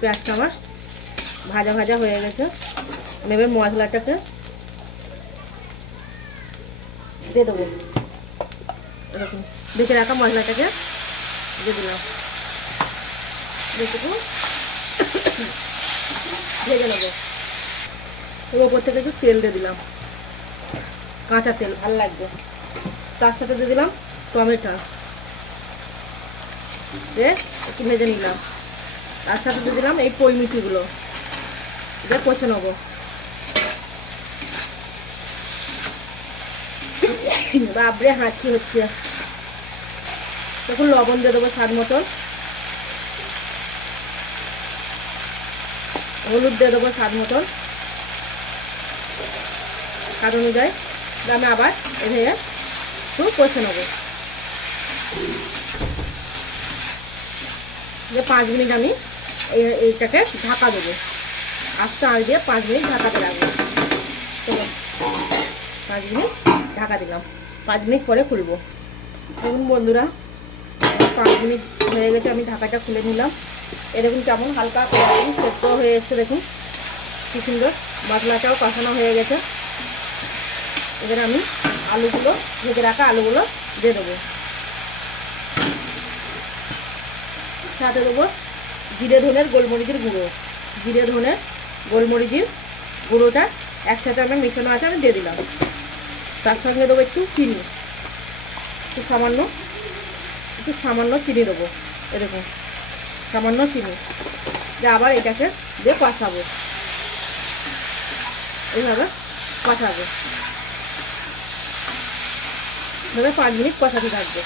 পেঁয়াজটা আমার ভাজা ভাজা হয়ে গেছে। এবার মশলাটাকে দিয়ে দেবো। এরকম দেখে রাখা মশলাটাকে দিয়ে দিলাম। দেখো ভেজে নেবো। ওপর থেকে একটু তেল দিয়ে দিলাম, কাঁচা তেল, ভালো লাগবে। তার সাথে দিয়ে দিলাম টমেটো, দিয়ে একটু ভেজে নিলাম। তার সাথে দিয়ে দিলাম এই পই মিঠিগুলো, এটা কষে নেবো। বাবরে হাঁচি হচ্ছে। তখন লবণ দিয়ে দেবো স্বাদ মতন, হলুদ দিয়ে দেবো স্বাদ মতন, স্বাদ অনুযায়ী। আমি আবার এভাবে একটু কষে নেবো। 5 মিনিট আমি এইটাকে ঢাকা দেবো। আস্তে আঁচ দিয়ে 5 মিনিট ঢাকাতে রাখবো। চলো 5 মিনিট ঢাকা দিলাম। 5 মিনিট পরে খুলবো। দেখুন বন্ধুরা, 5 মিনিট হয়ে গেছে, আমি ঢাকাটা খুলে নিলাম। এরকম কেমন হালকা সেদ্ধ হয়ে এসছে, দেখুন কি সুন্দর। মশলাটাও কষানো হয়ে গেছে। এবার আমি আলুগুলো, ভেজে রাখা আলুগুলো দিয়ে দেবো। সাথে দেবো জিরে ধনের গোলমরিচের গুঁড়ো। জিরে ধনের গোলমরিচের গুঁড়োটা একসাথে আমার মেশানো আছে, আমি দিয়ে দিলাম। তার সঙ্গে দেবো একটু চিনি, একটু সামান্য চিনি দেবো। এরকম সামান্য চিনি দিয়ে আবার এটাকে দিয়ে কষাবো। এইভাবে কষাবো, এভাবে 5 মিনিট কষাতে থাকবে।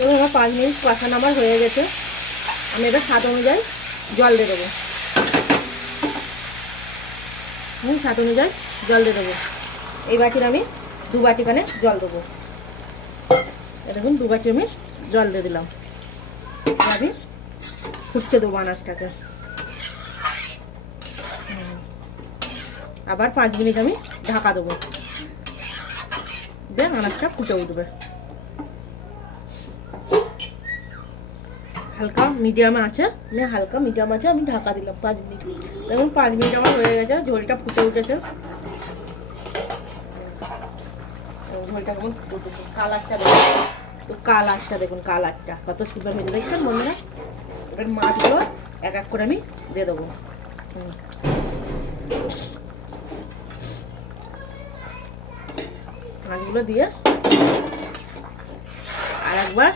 এবং আমার 5 মিনিট কষানো আমার হয়ে গেছে। আমি এবার স্বাদ অনুযায়ী জল দিয়ে দেবো। স্বাদ অনুযায়ী জল দিয়ে দেবো। এই বাটির আমি 2 বাটি কানে জল দেবো। দেখুন 2 বাটি আমি জল দিয়ে দিলাম। আমি ফুটতে দেবো আনাজটাকে। আবার 5 মিনিট আমি ঢাকা দেবো, দিয়ে আনাজটা ফুটে উঠবে। হালকা মিডিয়াম আছে, আমি ঢাকা দিলাম 5 মিনিট। দেখুন 5 মিনিট আমার হয়ে গেছে, ঝোলটা ফুটে উঠেছে। ঝোলটা কেমন ফুটে উঠেছে, কালারটা দেখুন। তো কালারটা কত সুন্দর হয়েছে, দেখছেন বন্ধুরা। এবার মাছগুলো এক এক করে আমি দিয়ে দেবো। মাছগুলো দিয়ে আর একবার